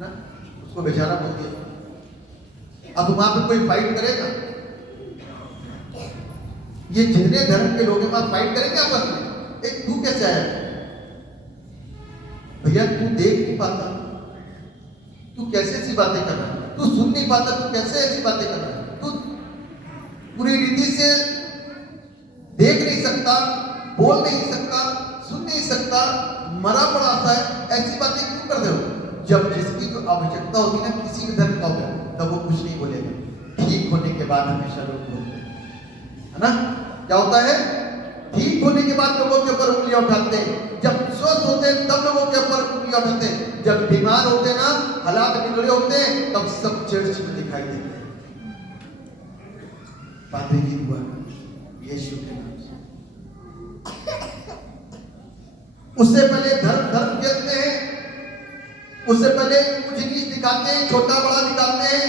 ना, उसको बेचारा बोल दिया। अब वहां पे कोई फाइट करेगा? ये जितने धर्म के लोग हैं वहां फाइट करेंगे आपस में? एक तू कैसे आया भैया, तू देख नहीं पाता, तू कैसे ऐसी बातें कर रहा है, तू सुन नहीं पाता, तू कैसे ऐसी बातें कर रहा है, तू पूरी रीति से देख नहीं सकता, बोल नहीं सकता, सुन नहीं सकता, मरा पड़ा है, ऐसी बातें क्यों करते हो? जब जिसकी जो आवश्यकता होती है ना किसी भी धर्म का होगा, तब वो कुछ नहीं बोलेगा। ठीक होने के बाद हमेशा लोग बोलते हैं, है ना? क्या होता है? ठीक होने के बाद लोगों के ऊपर उंगलियां उठाते हैं, जब स्वस्थ होते हैं तब लोगों के ऊपर उंगलियां उठाते हैं, जब बीमार होते हैं ना, हालात बिगड़े होते हैं, तब सब चर्च में दिखाई देते हैं। बातें की हुआ यीशु के नाम से। उससे पहले धर्म कहते हैं, उससे पहले कुछ नीच दिखाते हैं, छोटा बड़ा दिखाते हैं,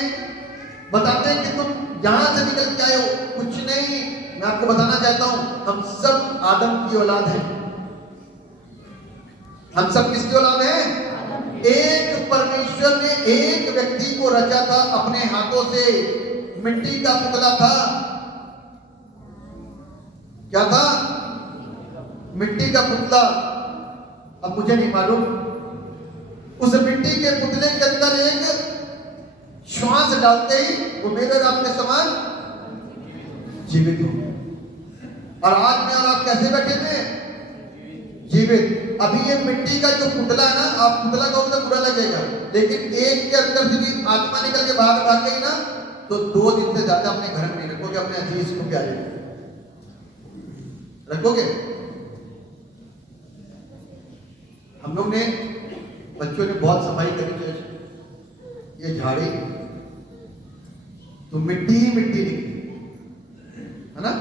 बताते हैं कि तुम यहां से निकल के आए हो। कुछ नहीं, मैं आपको बताना चाहता हूं, हम सब आदम की औलाद हैं। हम सब किसकी औलाद हैं? एक परमेश्वर ने एक व्यक्ति को रचा था अपने हाथों से, मिट्टी का पुतला था। क्या था? मिट्टी का पुतला। अब मुझे नहीं मालूम, उस मिट्टी के पुतले के अंदर एक श्वास डालते ही वो मेरे और आपके समान जीवित हो। और आज मैं और आप कैसे बैठे थे? जीवित। अभी ये मिट्टी का जो पुतला है ना, आप पुतला कहोगे तो बुरा लगेगा, लेकिन एक के अंदर से भी आत्मा निकल के बाहर भाग गई ना, तो 2 दिन से ज्यादा अपने घर में नहीं रखोगे, अपने अजीज को प्यारे रखोगे। हम लोग ने बच्चों ने बहुत सफाई करी, ये झाड़ी तो मिट्टी ही मिट्टी निकली, है ना?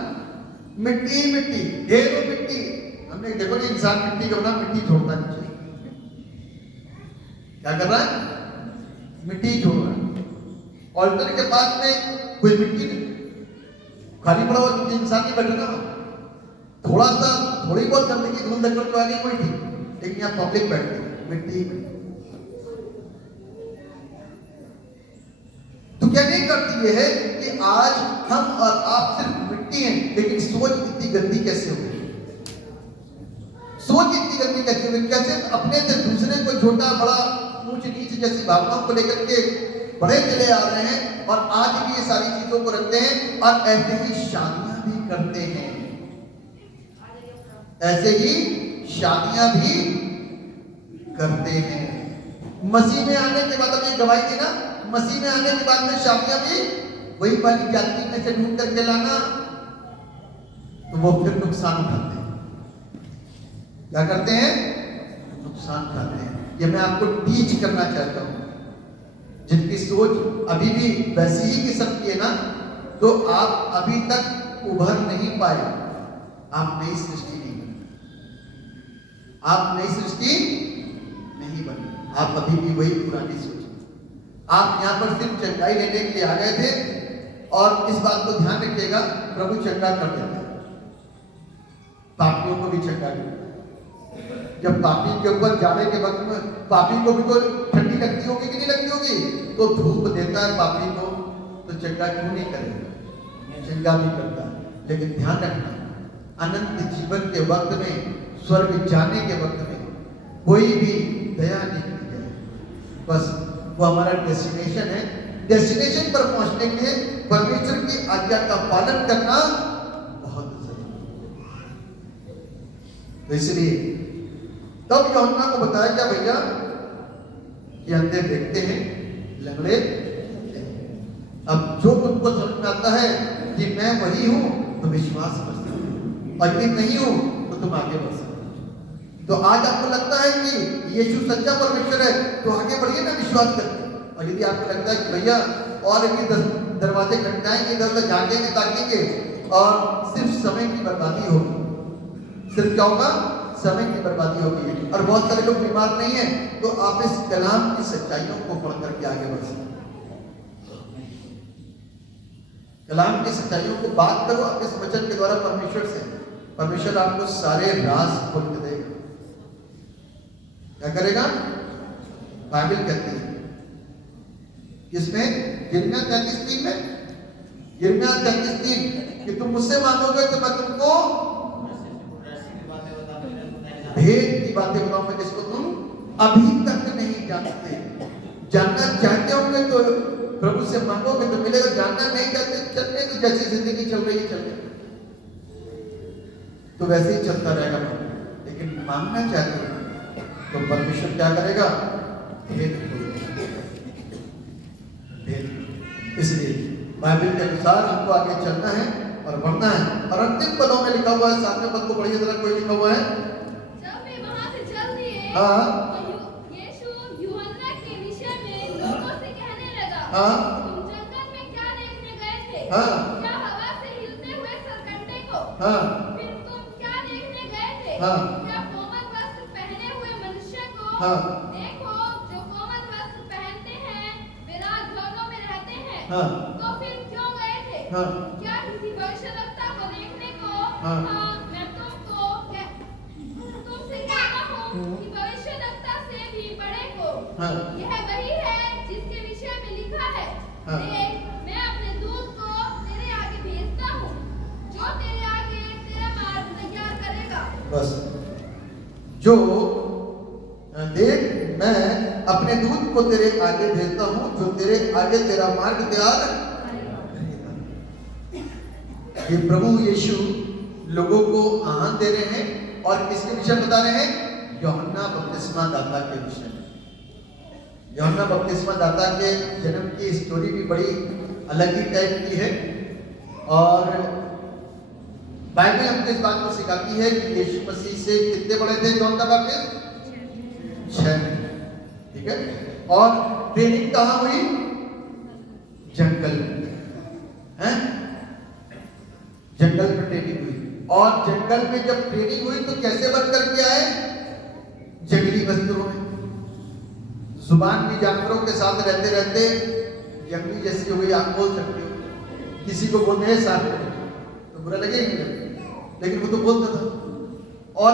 मिट्टी ही मिट्टी, ढेरों मिट्टी। हम हमने देखो जी इंसान मिट्टी का बना, मिट्टी छोड़ता नहीं चाहिए। क्या कर रहा है? मिट्टी छोड़ रहा है। ऑल्टर के पास में कोई मिट्टी नहीं, खाली पड़ा हुआ इंसान नहीं बैठना। थोड़ा सा थोड़ी बहुत गंदगी धूल धक्कड़ तो आ गई कोई ठीक, लेकिन यहाँ पब्लिक बैठती है मिट्टी ही मिट्टी। तो क्या नहीं करती है कि आज हम और आप सिर्फ मिट्टी हैं, लेकिन सोच इतनी गंदी कैसे हो गई? सोच इतनी गंदी कैसे हो गई? कैसे अपने से दूसरे को छोटा बड़ा ऊंच नीच जैसी भावनाओं को लेकर के बड़े चले आ रहे हैं, और आज भी ये सारी चीजों को रखते हैं, और ऐसे ही शादियां भी करते हैं, ऐसे ही शादियां भी करते हैं। मसीह में आने के बाद, अभी गवाही दी ना, मसीह में आने के बाद में शादियां भी वही वाली जाति में से ढूंढ करके लाना, तो वो फिर नुकसान उठाते हैं। क्या करते हैं? नुकसान उठाते हैं। ये मैं आपको टीच करना चाहता हूं। जिनकी सोच अभी भी वैसी ही किस्म की है ना, तो आप अभी तक उभर नहीं पाए। आप नई सृष्टि नहीं बने, आप नई सृष्टि नहीं बने, आप अभी भी वही पुरानी सोच। आप यहाँ पर सिर्फ चंगाई लेने के लिए आ गए थे, और इस बात को ध्यान रखिएगा, प्रभु चंगा कर देता है, पापियों को भी चंगा कर देता है। जब पापी के ऊपर जाने के वक्त में, पापी को भी तो ठंडी लगती होगी कि नहीं लगती होगी, तो धूप देता है पापी को, तो चंगा क्यों नहीं करेगा? चंगा भी करता है। लेकिन ध्यान रखना, अनंत जीवन के वक्त में, स्वर्ग जाने के वक्त में कोई भी दया नहीं की जाए। बस वो हमारा डेस्टिनेशन है। डेस्टिनेशन पर पहुंचने के लिए परमेश्वर की आज्ञा का पालन करना बहुत जरूरी है। तो इसलिए तब यूहन्ना को बताया क्या भैया कि अंधे देखते हैं, लंगड़े देखते हैं। अब जो तुमको समझ में आता है कि मैं वही हूं, तो विश्वास कर सकते हो, और यदि नहीं हूं तो तुम आगे बढ़ सकते हो। तो आज आपको लगता है कि यीशु सच्चा परमेश्वर है, तो आगे बढ़िए ना विश्वास करके। और यदि आपको लगता है कि भैया और भी 10 दरवाजे खटकाएंगे, इधर उधर झांकेंगे ताकेंगे, और सिर्फ समय की बर्बादी होगी, सिर्फ क्या होगा? समय की बर्बादी होगी, और बहुत सारे लोग बीमार नहीं है, तो आप इस कलाम की सच्चाइयों को पढ़ करके आगे बढ़ सकते हैं। कलाम की सच्चाइयों को बात करो आप इस वचन के द्वारा परमेश्वर से, परमेश्वर आपको सारे राज खोल के देगा। क्या करेगा? बाइबल कहती है किसमें? यिर्मयाह 33:3 में, यिर्मयाह 33:3 कि तुम मुझसे मांगोगे तो मैं तुमको भेद की बातें बताऊंगा, जिसको तुम अभी तक नहीं जानते। जानना चाहते होंगे तो प्रभु से मांगोगे तो मिलेगा, जानना नहीं चाहते, चलने तो जैसी जिंदगी चल रही है चल रही, तो वैसे ही चलता रहेगा। लेकिन मांगना चाहते हो तो परमेश्वर क्या करेगा? भेद भेद। इसलिए बाइबल के अनुसार हमको आगे चलना है और बढ़ना है। और अंतिम पदों में लिखा हुआ है, सामने पद को पढ़िए जरा, कोई लिखा हुआ है? हाँ, यीशु यूहन्ना के विषय में लोगों से कहने लगा, हाँ, तुम जंगल में क्या देखने गए थे? हाँ, क्या हवा से हिलते हुए सरकंडे को? हाँ, फिर तुम क्या देखने गए थे? हाँ, क्या कोमल वस्त्र पहने हुए मनुष्य को? हाँ, देखो, जो कोमल वस्त्र पहनते हैं वे राजभवनों में रहते हैं। हाँ, तो फिर क्यों गए थे? हाँ, क्या किसी भविष्यवक्ता को देखने को? हाँ, मैं तुमसे कहता हूँ कि भविष्यवक्ता से भी बड़े को। हाँ, यह वही है जिसके विषय में लिखा है, हाँ, देख, मैं अपने दूत को तेरे आगे भेजता हूँ, जो तेरे आगे तेरा मार्ग तैयार करेगा। बस, जो देख, मैं अपने दूत को तेरे आगे भेजता हूँ, जो तेरे आगे तेरा मार्ग तैयार करेगा। ये प्रभु यीशु लोगों को आह्वान दे रहे हैं, और किसके विषय बता रहे हैं? यूहन्ना बपतिस्मा दाता के विषय में। यूहन्ना बपतिस्मा दाता के जन्म की स्टोरी भी बड़ी अलग ही टाइप की है, और बाइबल हमको इस बात को सिखाती है कि यीशु मसीह से कितने बड़े थे यूहन्ना बपतिस्मा? 6। ठीक है। और ट्रेनिंग कहाँ हुई? जंगल में, हैं? जंगल में ट्रेनिंग हुई। और जंगल में जब ट्रेनिंग हुई तो कैसे बन करके आए? जंगली वस्त्रों में। जुबान भी जानवरों के साथ रहते रहते जंगली जैसी हो गई, आप बोल सकते हो। किसी को बोलते हैं साहब तो बुरा लगेगा, लेकिन वो तो बोलता था, और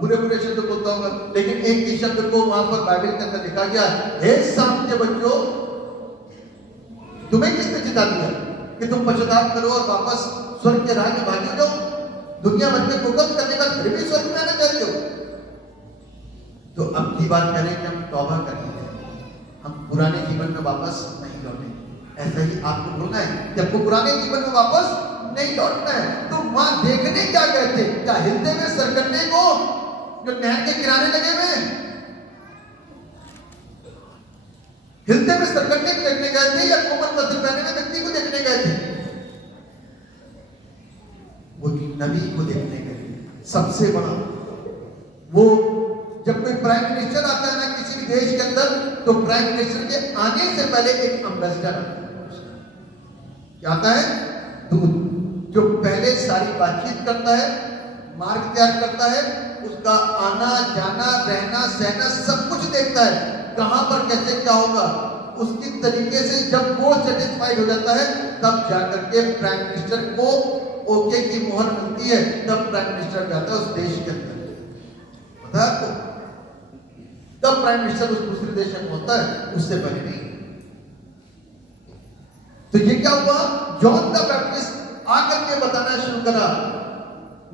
बुरे बुरे शब्द बोलता होगा, लेकिन एक ही शब्द को वहां पर बाइबल के अंदर लिखा गया, हे शाम के बच्चों, तुम्हें किसने चिता दिया कि तुम पश्चाताप करो और वापस स्वर्ग के राह में भागे जाओ? दुनिया भर में हुक्म करने का फिर भी स्वर्ग में आना चाहते हो? तो अब की बात करें कि हम तौबा करेंगे, हम पुराने जीवन में वापस नहीं लौटेंगे। ऐसा ही आपको बोलना है कि आपको पुराने जीवन में वापस नहीं लौटना है। तो वहां देखने क्या कहते, क्या हिलते हुए सरकंडे को जो नहर के किनारे लगे हुए हैं, हिलते हुए सरकंडे को देखने गए थे, या कोमल वस्त्र पहने हुए व्यक्ति को देखने गए थे? वो नबी को देखने गए। सबसे बड़ा वो, जब कोई प्राइम मिनिस्टर आता है ना किसी भी देश के अंदर, तो प्राइम मिनिस्टर के आने से पहले एक एम्बेसडर आता है। क्या आता है? दूध, जो पहले सारी बातचीत करता है, मार्ग तैयार करता है, उसका आना जाना रहना सहना सब कुछ देखता है, कहां पर कैसे क्या होगा। उसकी तरीके से जब वो सेटिस्फाइड हो जाता है, तब जाकर के प्राइम मिनिस्टर को ओके की मोहर मिलती है, तब प्राइम मिनिस्टर जाता है उस देश के अंदर। पता है आपको? तब प्राइम मिनिस्टर उस दूसरे देश में होता है, उससे पहले नहीं। तो ये क्या हुआ? जॉन द बैप्टिस्ट आकर के बताना शुरू करा,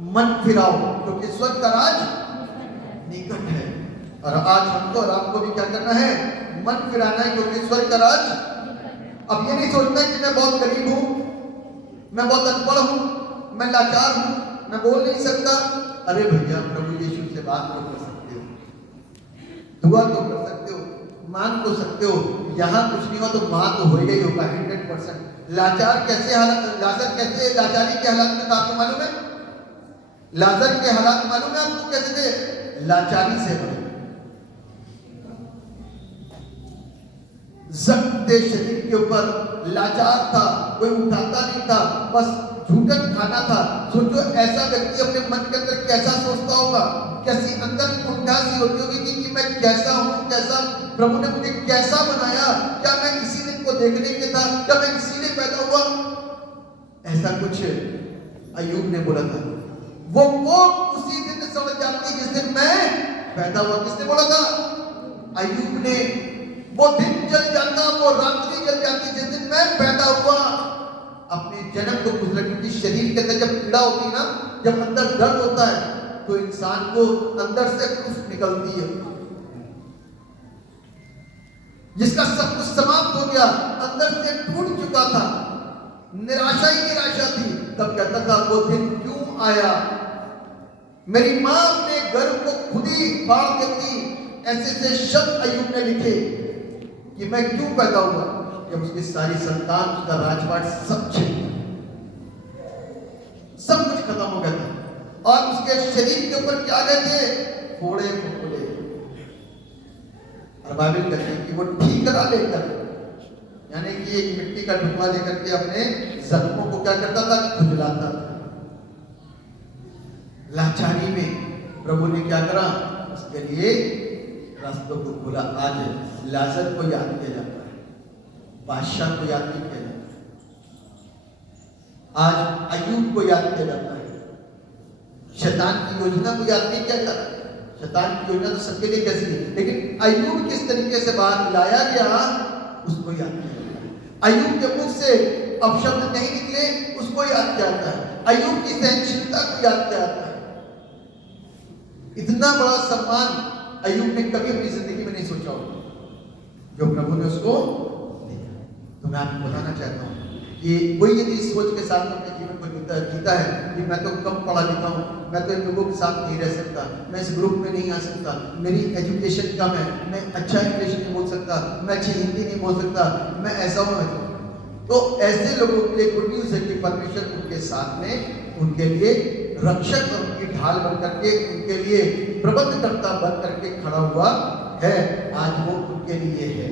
मन फिराओ क्योंकि स्वर्ग का राज निकट है। और आज हमको और आपको भी क्या करना है? मन फिराना है, क्योंकि स्वर्ग का राज। अब ये नहीं सोचना है कि मैं बहुत गरीब हूं, मैं बहुत अनपढ़ हूं, मैं लाचार हूं, मैं बोल नहीं सकता। अरे भैया, प्रभु यीशु से बात तो कर सकते हो, दुआ तो कर सकते हो, मांग तो सकते हो। यहां कुछ नहीं हो तो वहां तो हो ही होगा 100%। लाचार कैसे लाजर कैसे लाचारी के हालात में था, आपको मालूम है? लाजर के हालात मालूम है आपको कैसे थे? लाचारी से बने, जख्म शरीर के ऊपर, लाचार था, कोई उठाता नहीं था, बस झूठन खाना था। सोचो ऐसा व्यक्ति अपने मन के अंदर कैसा सोचता होगा, कैसी अंदर कुंठा सी होती होगी कि मैं कैसा हूं, कैसा प्रभु ने मुझे कैसा बनाया, क्या मैं इसी दिन को देखने के था, क्या मैं इसीलिए पैदा हुआ? ऐसा कुछ अय्यूब ने बोला था। वो उसी दिन समझ जाती जिस दिन मैं पैदा हुआ। किसने बोला था? अय्यूब ने। वो दिन जल जाता, वो रात्रि जल जाती जिस दिन मैं पैदा हुआ। अपने जन्म को गुजरा, क्योंकि शरीर के अंदर जब पीड़ा होती है ना, जब अंदर दर्द होता है, तो इंसान को अंदर से कुछ निकलती है, जिसका सब कुछ समाप्त हो गया, अंदर से टूट चुका था, निराशा ही निराशा थी। तब कहता था वो दिन क्यों आया? मेरी मां अपने गर्भ को खुद ही फाड़ देती। ऐसे से शब्द अय्यूब ने लिखे कि मैं क्यों पैदा हुआ, जब उसकी सारी संतान, उसका राजपाट सब छिन गया, सब कुछ खत्म हो गया था। और उसके शरीर के ऊपर क्या गए थे? फोड़े फुफुले। और बाइबल कहती है कि वो ठीकरा लेकर, यानी कि एक मिट्टी का टुकड़ा लेकर के अपने जख्मों को क्या करता था? खुजलाता था। लाचारी में प्रभु ने क्या करा? उसके लिए रास्तों को खोला। आज लाजर को याद किया जाता है, बादशाह को याद नहीं किया जाता। आज अय्यूब को याद किया जाता है, शैतान की योजना को याद नहीं किया जाता। शैतान की योजना तो सबके लिए कैसी है, लेकिन अय्यूब किस तरीके से बाहर लाया गया उसको याद किया जाता है। अय्यूब के मुख से अपशब्द नहीं निकले उसको याद किया जाता है। अय्यूब की सहनशीलता को याद किया जाता है। इतना बड़ा सम्मान अय्यूब ने कभी अपनी जिंदगी में नहीं सोचा होगा, जो प्रभु ने उसको दिया। तो मैं आपको बताना चाहता हूँ कि कोई यदि सोच के साथ अपने जीवन को जीता है कि मैं तो कम पढ़ा लिखा हूँ, मैं तो इन लोगों के साथ नहीं रह सकता, मैं इस ग्रुप में नहीं आ सकता, मेरी एजुकेशन कम है, मैं अच्छा इंग्लिश नहीं बोल सकता, मैं अच्छी हिंदी नहीं बोल सकता, मैं ऐसा हूँ, तो ऐसे लोगों के लिए गुड न्यूज़ है कि परमेश्वर उनके साथ में, उनके लिए रक्षक और उनकी ढाल बन करके, उनके लिए प्रबंधकर्ता बन करके खड़ा हुआ है। आज वो उनके लिए है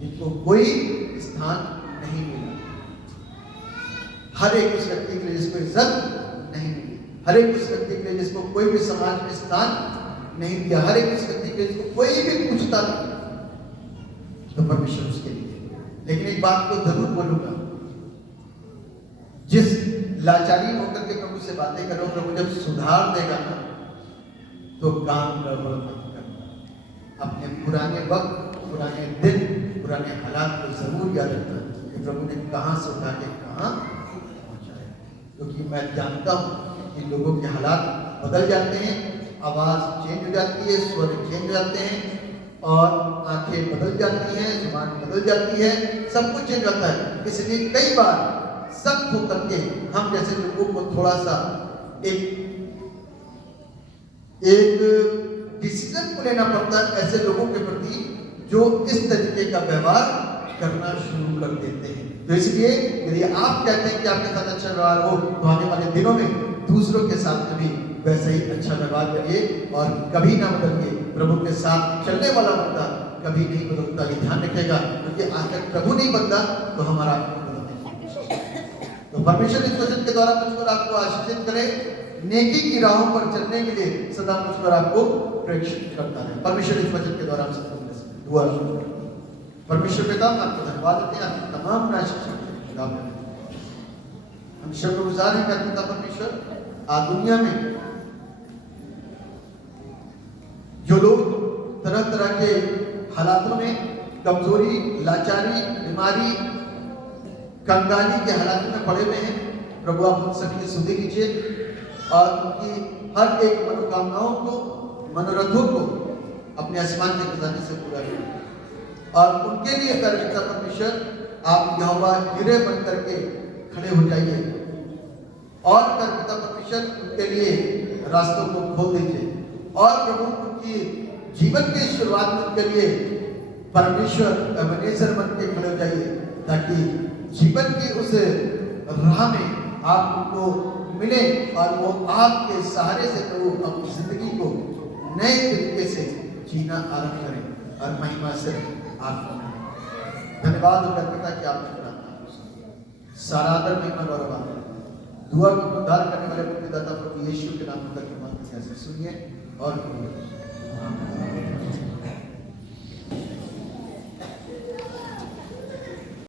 जिनको कोई स्थान नहीं मिला। हर एक उस व्यक्ति के लिए जिसको इज्जत नहीं मिली, हर एक उस व्यक्ति के लिए जिसको कोई भी समाज में स्थान नहीं दिया, हर एक उस व्यक्ति के लिए जिसको कोई भी पूछता नहीं, तो परमेश्वर उसके लिए। लेकिन एक बात को जरूर बोलूंगा, जिस लाचारी होकर के प्रभु से बातें करो, प्रभु जब सुधार देगा ना, तो काम गड़बड़ मत करना। अपने पुराने वक्त, पुराने दिन, पुराने हालात को जरूर याद रखना कि प्रभु ने कहां से उठा के कहां पहुंचाया। क्योंकि मैं जानता हूं कि लोगों के हालात बदल जाते हैं, आवाज चेंज हो जाती है, स्वर चेंज हो जाते हैं, और आंखें बदल जाती हैं, जुबान बदल जाती है, सब कुछ चेंज होता है। इसलिए कई बार सख्त होकर के हम जैसे लोगों को थोड़ा सा एक डिसीजन को लेना पड़ता है ऐसे लोगों के प्रति जो इस तरीके का व्यवहार करना शुरू कर देते हैं। तो इसलिए यदि आप कहते हैं कि आपके साथ अच्छा व्यवहार हो, तो आने वाले दिनों में दूसरों के साथ भी वैसे ही अच्छा व्यवहार करिए और कभी ना बदलिए। प्रभु के साथ चलने वाला बंदा कभी नहीं बदलता, ये ध्यान रखेगा, क्योंकि आज तक प्रभु नहीं बदला तो हमारा तो परमेश्वर इस वचन के द्वारा मुझको आपको आशीषित करे, नेकी की राहों पर चलने के लिए सदा मुझको आपको प्रेक्षित करता है। परमेश्वर इस वचन के द्वारा हम सबको दुआ। परमेश्वर पिता आपको धन्यवाद देते हैं, आपकी तमाम आशीष हम शुक्रगुजार हैं पिता परमेश्वर। आज दुनिया में जो लोग तरह तरह के हालातों में कमजोरी, लाचारी, बीमारी, कंगाली के हालातों में पड़े हुए हैं, प्रभु आप उन सभी की सुधि कीजिए और उनकी हर एक मनोकामनाओं को, मनोरथों को अपने आसमान के खजाने से पूरा करें। और उनके लिए पिता परमेश्वर आप यहोवा हीरे बन करके खड़े हो जाइए और पिता परमेश्वर उनके लिए रास्तों को खोल दीजिए। और प्रभु उनकी जीवन की शुरुआत में उनके लिए परमेश्वर एबेनेजर बन के खड़े हो जाइए, ताकि जीवन की उस राह में आप उनको मिले और वो आपके सहारे से प्रभु अपनी जिंदगी को नए तरीके से जीना आरंभ करें और महिमा से आपको धन्यवाद हो पिता कि आपने प्रार्थना सारा आदर महिमा गौरव आपको दुआ को उद्धार करने वाले मुक्तिदाता प्रभु यीशु के नाम में करके सुनिए और